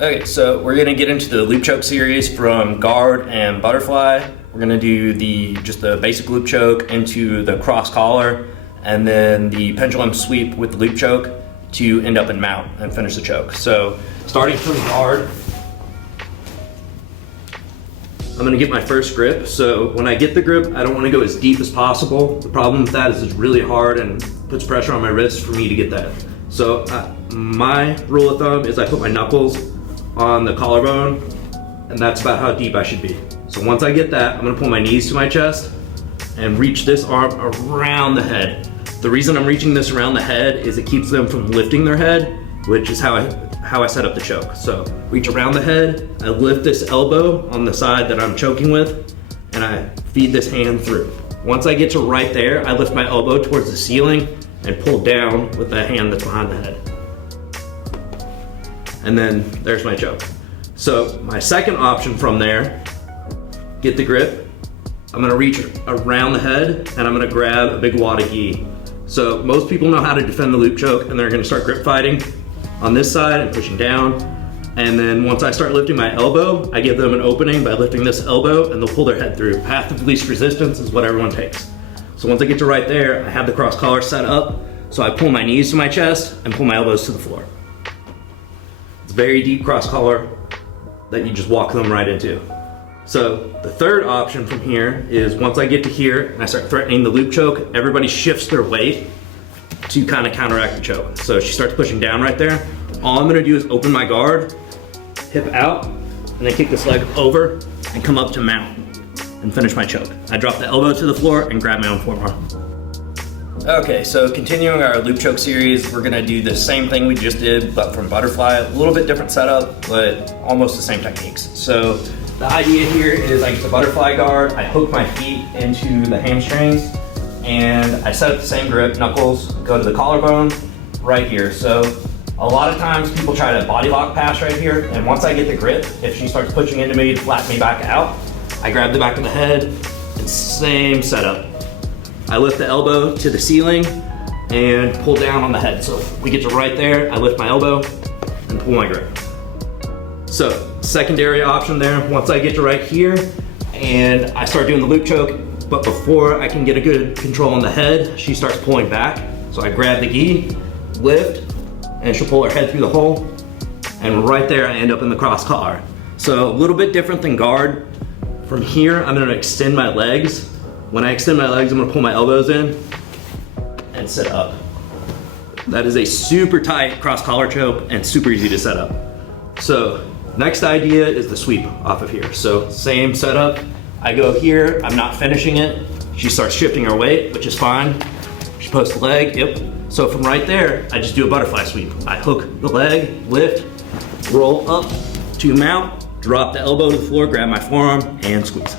Okay, so we're gonna get into the loop choke series from guard and butterfly. We're gonna do just the basic loop choke into the cross collar, and then the pendulum sweep with the loop choke to end up in mount and finish the choke. So starting from guard, I'm gonna get my first grip. So when I get the grip, I don't wanna go as deep as possible. The problem with that is it's really hard and puts pressure on my wrist for me to get that. So my rule of thumb is I put my knuckles on the collarbone, and that's about how deep I should be. So once I get that, I'm gonna pull my knees to my chest and reach this arm around the head. The reason I'm reaching this around the head is it keeps them from lifting their head, which is how I set up the choke. So reach around the head, I lift this elbow on the side that I'm choking with, and I feed this hand through. Once I get to right there, I lift my elbow towards the ceiling and pull down with the hand that's behind the head. And then there's my choke. So my second option from there, get the grip, I'm gonna reach around the head and I'm gonna grab a big wad of gi. So most people know how to defend the loop choke, and they're gonna start grip fighting on this side and pushing down. And then once I start lifting my elbow, I give them an opening by lifting this elbow, and they'll pull their head through. Path of least resistance is what everyone takes. So once I get to right there, I have the cross collar set up. So I pull my knees to my chest and pull my elbows to the floor. It's very deep cross collar that you just walk them right into. So the third option from here is once I get to here and I start threatening the loop choke, everybody shifts their weight to kind of counteract the choke. So she starts pushing down right there. All I'm gonna do is open my guard, hip out, and then kick this leg over and come up to mount and finish my choke. I drop the elbow to the floor and grab my own forearm. Okay, so continuing our loop choke series, we're gonna do the same thing we just did, but from butterfly. A little bit different setup, but almost the same techniques. So the idea here is I get the butterfly guard, I hook my feet into the hamstrings, and I set up the same grip, knuckles go to the collarbone right here. So a lot of times people try to body lock pass right here, and once I get the grip, if she starts pushing into me to flatten me back out, I grab the back of the head, and same setup. I lift the elbow to the ceiling and pull down on the head. So we get to right there, I lift my elbow and pull my grip. So secondary option there, once I get to right here and I start doing the loop choke, but before I can get a good control on the head, she starts pulling back. So I grab the gi, lift, and she'll pull her head through the hole. And right there, I end up in the cross collar. So a little bit different than guard. From here, I'm gonna extend my legs. When I extend my legs, I'm gonna pull my elbows in and sit up. That is a super tight cross collar choke and super easy to set up. So next idea is the sweep off of here. So same setup, I go here, I'm not finishing it. She starts shifting her weight, which is fine. She posts the leg, yep. So from right there, I just do a butterfly sweep. I hook the leg, lift, roll up to mount, drop the elbow to the floor, grab my forearm, and squeeze.